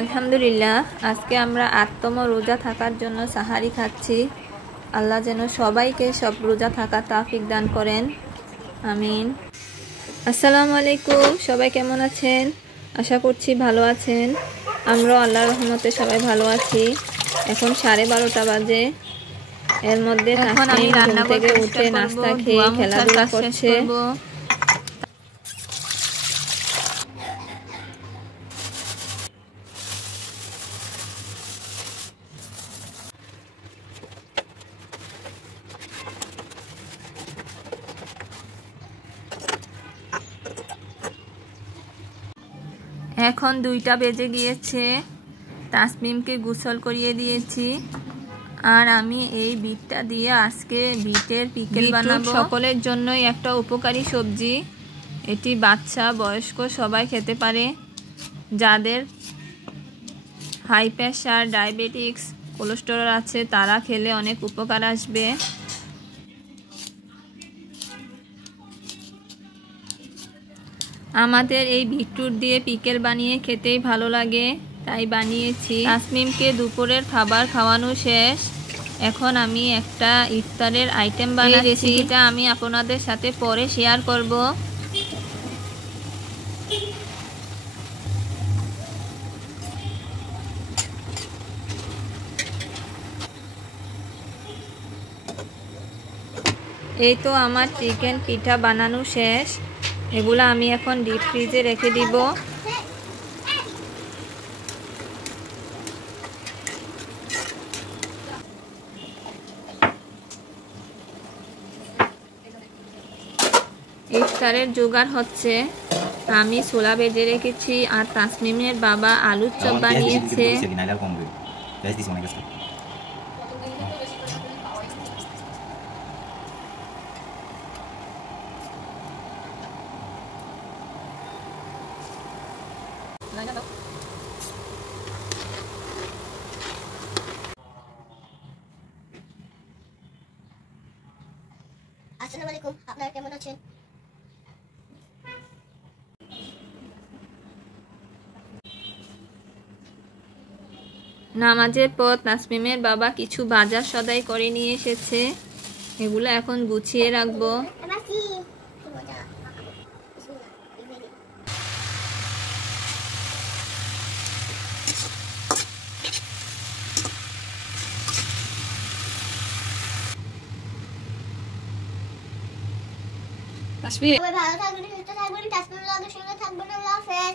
আলহামদুলিল্লাহ, আজকে আমরা ৮তম রোজা থাকার জন্য সাহারি খাচ্ছি। আল্লাহ যেন সবাইকে সব রোজা থাকার তৌফিক দান করেন, আমিন। আসসালামু আলাইকুম, সবাই কেমন আছেন? আশা করছি ভালো আছেন। আমরাও আল্লাহর রহমতে সবাই ভালো আছি। এখন 12:30 বাজে। এর মধ্যে এখন আমি রান্না থেকে উঠে নাস্তা খেয়ে খেলাধুলা করছে। এখন 2টা বেজে গিয়েছে। তাসমিমকে গোসল করিয়ে দিয়েছি। আর আমি এই বিটটা দিয়ে আজকে বিটের পিকেল বানাবো। সকলের জন্যই একটা উপকারী সবজি। এটি বাচ্চা বয়স্ক সবাই খেতে পারে। যাদের হাই প্রেশার, ডায়াবেটিক্স, কোলেস্টেরল আছে তারা খেলে অনেক উপকার আসবে। আমাদের এই বিটরুট দিয়ে পিকেল বানিয়ে খেতেই ভালো লাগে, তাই বানিয়েছি। তাসমিমকে দুপুরের খাবার খাওয়ানো শেষ। এখন আমি একটা ইফতারের আইটেম বানাচ্ছি। রেসিপিটা আমি আপনাদের সাথে পরে শেয়ার করব। এই তো আমার চিকেন পিঠা বানানো শেষ। এগুলো আমি এখন ডিপ ফ্রিজে রেখে দিব। ইফতারের জোগাড় হচ্ছে। আমি ছোলা ভেজে রেখেছি আর তাসমিমের বাবা আলুর চপ বানিয়েছে। আসসালামু আলাইকুম, আপনারা কেমন আছেন? নামাজের পর তাসমিমের বাবা কিছু বাজার সদাই করে নিয়ে এসেছে। এগুলো এখন গুছিয়ে রাখবো। ভালো থাকবেন, সুস্থ থাকবেন, তাসমিমের সঙ্গে থাকবেন। আল্লাহ হাফেজ।